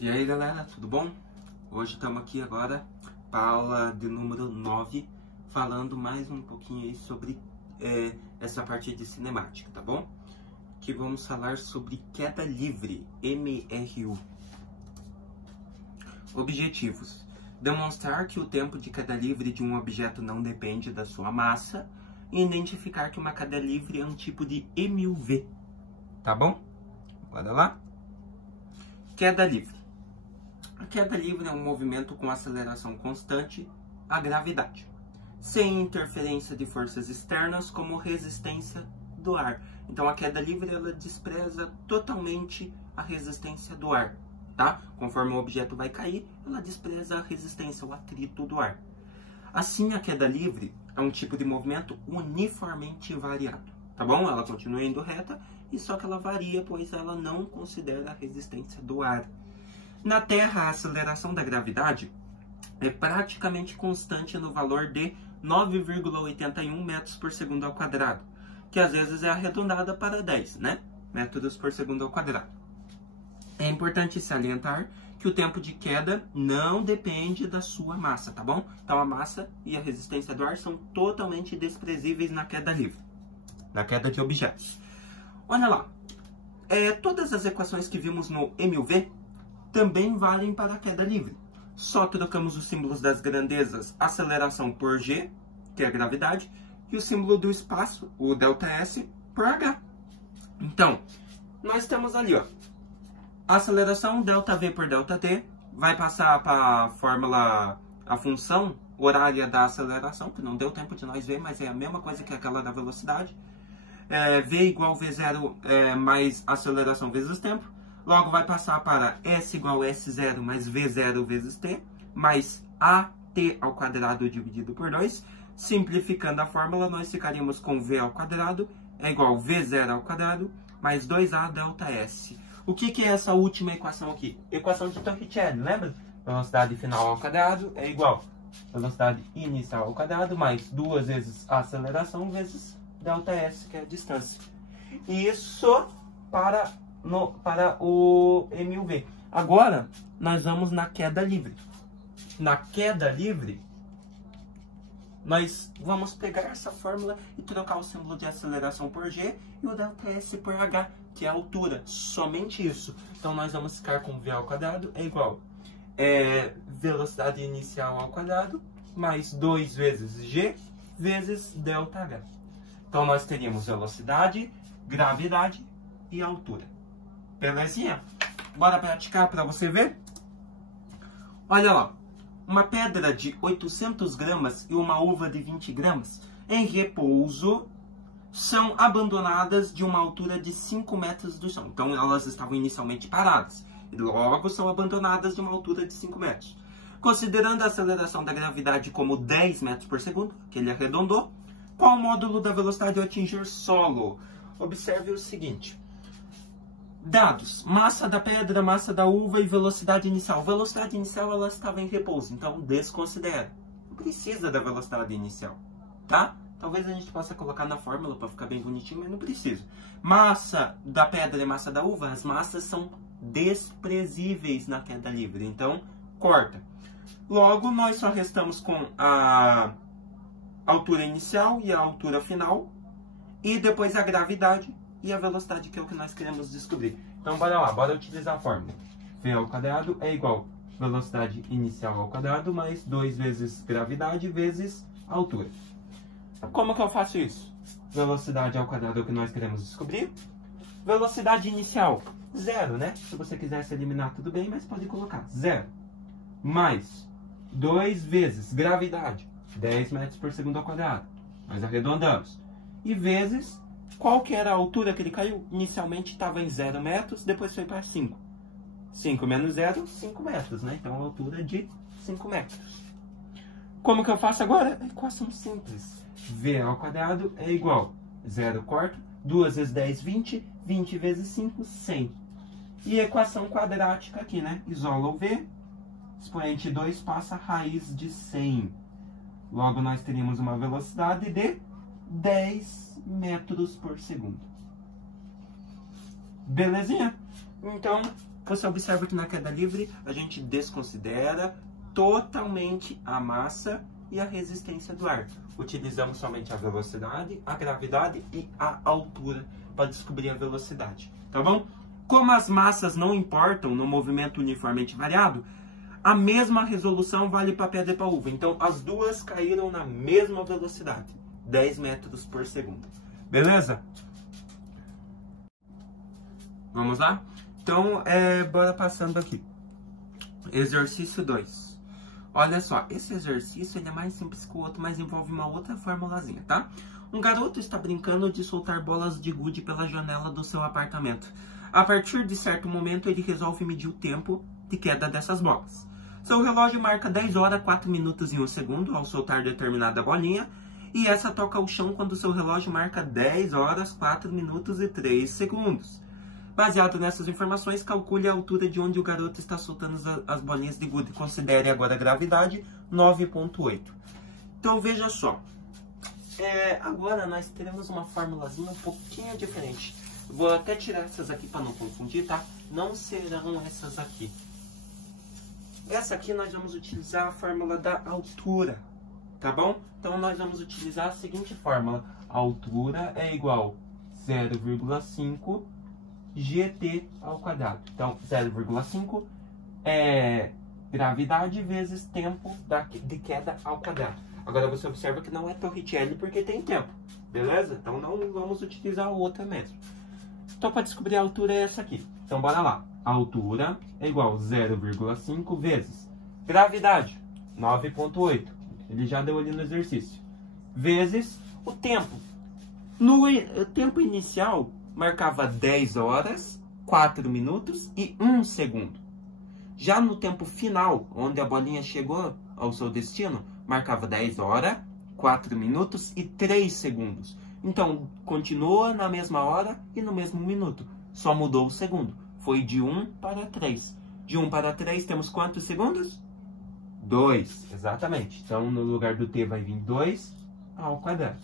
E aí galera, tudo bom? Hoje estamos aqui agora para a aula de número 9, falando mais um pouquinho aí sobre essa parte de cinemática, tá bom? Que vamos falar sobre queda livre, MRU. Objetivos: demonstrar que o tempo de queda livre de um objeto não depende da sua massa e identificar que uma queda livre é um tipo de MUV, tá bom? Bora lá? Queda livre. A queda livre é um movimento com aceleração constante à gravidade, sem interferência de forças externas como resistência do ar. Então a queda livre ela despreza totalmente a resistência do ar, tá? Conforme o objeto vai cair, ela despreza a resistência, o atrito do ar. Assim, a queda livre é um tipo de movimento uniformemente variado, tá bom? Ela continua indo reta, e só que ela varia, pois ela não considera a resistência do ar. Na Terra, a aceleração da gravidade é praticamente constante no valor de 9,81 metros por segundo ao quadrado, que às vezes é arredondada para 10, né? Metros por segundo ao quadrado. É importante salientar que o tempo de queda não depende da sua massa, tá bom? Então a massa e a resistência do ar são totalmente desprezíveis na queda livre, na queda de objetos. Olha lá, todas as equações que vimos no MUV também valem para a queda livre. Só trocamos os símbolos das grandezas, aceleração por G, que é a gravidade, e o símbolo do espaço, o ΔS, por H. Então, nós temos ali, ó, a aceleração ΔV por ΔT, vai passar para a fórmula, a função horária da aceleração, que não deu tempo de nós ver, mas é a mesma coisa que aquela da velocidade. V igual V0 mais aceleração vezes tempo. Logo vai passar para S igual S0 mais V0 vezes T, mais AT ao quadrado dividido por 2. Simplificando a fórmula, nós ficaríamos com V ao quadrado é igual a V0 ao quadrado mais 2A ΔS. O que é essa última equação aqui? Equação de Torricelli, lembra? Velocidade final ao quadrado é igual a velocidade inicial ao quadrado mais 2 vezes a aceleração vezes ΔS, que é a distância. Isso para o MUV. Agora, nós vamos na queda livre. Na queda livre, nós vamos pegar essa fórmula e trocar o símbolo de aceleração por G e o ΔS por H, que é a altura. Somente isso. Então, nós vamos ficar com V ao quadrado é igual velocidade inicial ao quadrado mais 2 vezes G vezes ΔH. Então, nós teríamos velocidade, gravidade e altura. Belezinha? Bora praticar para você ver? Olha lá. Uma pedra de 800 gramas e uma uva de 20 gramas em repouso são abandonadas de uma altura de 5 metros do chão. Então, elas estavam inicialmente paradas. E logo são abandonadas de uma altura de 5 metros. Considerando a aceleração da gravidade como 10 metros por segundo, que ele arredondou, qual o módulo da velocidade ao atingir solo? Observe o seguinte. Dados: massa da pedra, massa da uva e velocidade inicial. Velocidade inicial ela estava em repouso, então desconsidera. Não precisa da velocidade inicial, tá? Talvez a gente possa colocar na fórmula para ficar bem bonitinho, mas não precisa. Massa da pedra e massa da uva, as massas são desprezíveis na queda livre, então corta. Logo, nós só restamos com a altura inicial e a altura final, e depois a gravidade e a velocidade, que é o que nós queremos descobrir. Então, bora lá, bora utilizar a fórmula. V ao quadrado é igual a velocidade inicial ao quadrado mais 2 vezes gravidade vezes altura. Como que eu faço isso? Velocidade ao quadrado é o que nós queremos descobrir. Velocidade inicial, 0, né? Se você quisesse eliminar, tudo bem, mas pode colocar 0. Mais 2 vezes gravidade, 10 metros por segundo ao quadrado. Nós arredondamos. E vezes, qual que era a altura que ele caiu? Inicialmente estava em 0 metros, depois foi para 5. 5 menos 0, 5 metros, né? Então, a altura de 5 metros. Como que eu faço agora? Equação simples. V ao quadrado é igual a 0 corto, 2 vezes 10, 20. 20 vezes 5, 100. E equação quadrática aqui, né? Isola o V, expoente 2 passa a raiz de 100. Logo, nós teríamos uma velocidade de 10 metros por segundo. Belezinha? Então, você observa que na queda livre a gente desconsidera totalmente a massa e a resistência do ar. Utilizamos somente a velocidade, a gravidade e a altura para descobrir a velocidade, tá bom? Como as massas não importam no movimento uniformemente variado, a mesma resolução vale para pedra e para uva. Então, as duas caíram na mesma velocidade, 10 metros por segundo. Beleza? Vamos lá? Então, bora passando aqui. Exercício 2. Olha só, esse exercício ele é mais simples que o outro, mas envolve uma outra formulazinha, tá? Um garoto está brincando de soltar bolas de gude pela janela do seu apartamento. A partir de certo momento, ele resolve medir o tempo de queda dessas bolas. Seu relógio marca 10 horas, 4 minutos e 1 segundo ao soltar determinada bolinha, e essa toca o chão quando seu relógio marca 10 horas, 4 minutos e 3 segundos. Baseado nessas informações, calcule a altura de onde o garoto está soltando as bolinhas de gude. Considere agora a gravidade, 9,8. Então, veja só. Agora nós teremos uma formulazinha um pouquinho diferente. Vou até tirar essas aqui para não confundir, tá? Não serão essas aqui. Essa aqui nós vamos utilizar a fórmula da altura, tá bom? Então, nós vamos utilizar a seguinte fórmula. A altura é igual a 0,5 GT ao quadrado. Então, 0,5 é gravidade vezes tempo de queda ao quadrado. Agora, você observa que não é Torricelli porque tem tempo, beleza? Então, não vamos utilizar a outra mesmo. Então, para descobrir a altura é essa aqui. Então, bora lá. A altura é igual a 0,5 vezes gravidade, 9,8. Ele já deu ali no exercício. Vezes o tempo. No tempo inicial, marcava 10 horas, 4 minutos e 1 segundo. Já no tempo final, onde a bolinha chegou ao seu destino, marcava 10 horas, 4 minutos e 3 segundos. Então, continua na mesma hora e no mesmo minuto. Só mudou o segundo. Foi de 1 para 3. De 1 para 3 temos quantos segundos? 2, exatamente. Então, no lugar do t vai vir 2 ao quadrado.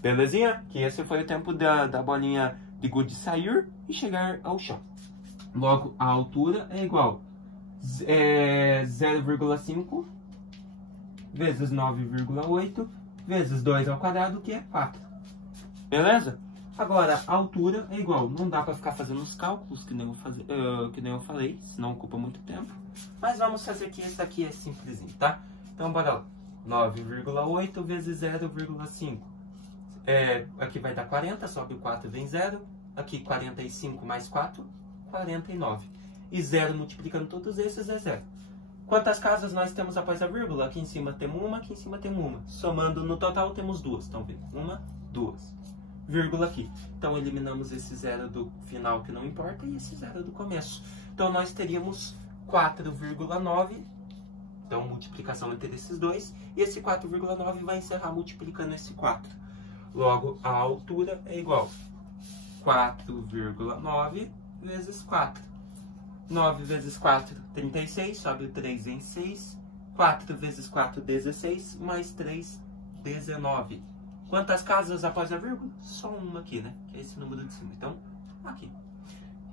Belezinha? Que esse foi o tempo da bolinha de gude sair e chegar ao chão. Logo, a altura é igual a 0,5 vezes 9,8 vezes 2 ao quadrado, que é 4. Beleza? Agora, a altura é igual. Não dá para ficar fazendo os cálculos que nem eu falei, senão ocupa muito tempo. Mas vamos fazer que esse aqui é simplesinho, tá? Então, bora lá. 9,8 vezes 0,5. Aqui vai dar 40, sobe o 4, vem 0. Aqui 45 mais 4, 49. E 0 multiplicando todos esses é 0. Quantas casas nós temos após a vírgula? Aqui em cima temos uma, aqui em cima temos uma. Somando no total temos 2. Então, vem 1, 2. Vírgula aqui. Então, eliminamos esse 0 do final que não importa e esse 0 do começo. Então, nós teríamos 4,9. Então, multiplicação entre esses dois. E esse 4,9 vai encerrar multiplicando esse 4. Logo, a altura é igual a 4,9 vezes 4. 9 vezes 4, 36. Sobe o 3 em 6. 4 vezes 4, 16. Mais 3, 19. Quantas casas após a vírgula? Só uma aqui, né? Que é esse número de cima. Então, aqui.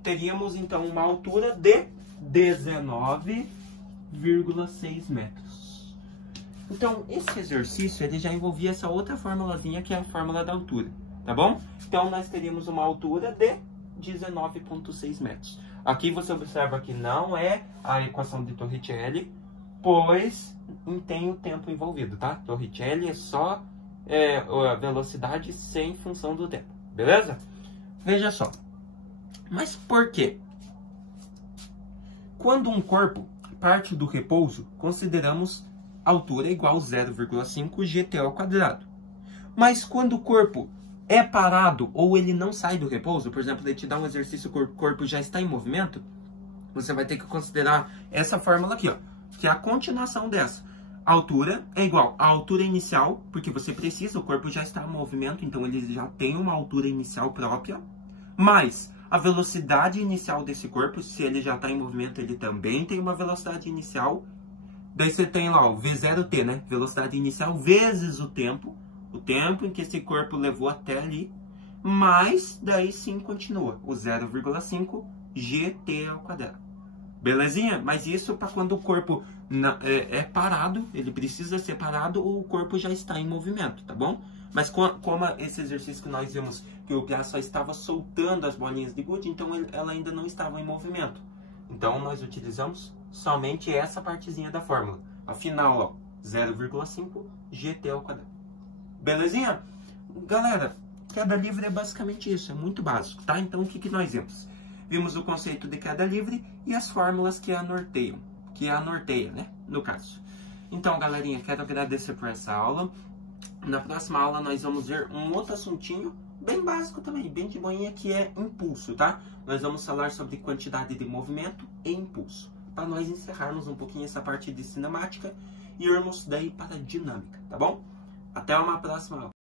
Teríamos, então, uma altura de 19,6 metros. Então, esse exercício, ele já envolvia essa outra formulazinha, que é a fórmula da altura. Tá bom? Então, nós teríamos uma altura de 19,6 metros. Aqui você observa que não é a equação de Torricelli, pois tem o tempo envolvido, tá? Torricelli é só a velocidade sem função do tempo, beleza? Veja só. Mas por quê? Quando um corpo parte do repouso, consideramos altura igual a 0,5 GT ao quadrado. Mas quando o corpo é parado ou ele não sai do repouso, por exemplo, ele te dá um exercício que o corpo já está em movimento, você vai ter que considerar essa fórmula aqui, ó, que é a continuação dessa. A altura é igual à altura inicial, porque você precisa, o corpo já está em movimento, então ele já tem uma altura inicial própria, mais a velocidade inicial desse corpo, se ele já está em movimento, ele também tem uma velocidade inicial. Daí você tem lá o V0T, né? Velocidade inicial vezes o tempo em que esse corpo levou até ali, mas daí sim continua o 0,5 GT ao quadrado. Belezinha? Mas isso para quando o corpo é parado, ele precisa ser parado ou o corpo já está em movimento, tá bom? Mas como esse exercício que nós vimos, que o PA só estava soltando as bolinhas de gude, então ela ainda não estava em movimento. Então nós utilizamos somente essa partezinha da fórmula. Afinal, ó, 0,5 GT ao quadrado. Belezinha? Galera, queda livre é basicamente isso, é muito básico, tá? Então o que nós vimos? Vimos o conceito de queda livre e as fórmulas que a norteiam, né, no caso. Então, galerinha, quero agradecer por essa aula. Na próxima aula nós vamos ver um outro assuntinho, bem básico também, bem de boinha, que é impulso, tá? Nós vamos falar sobre quantidade de movimento e impulso, para nós encerrarmos um pouquinho essa parte de cinemática e irmos daí para a dinâmica, tá bom? Até uma próxima aula.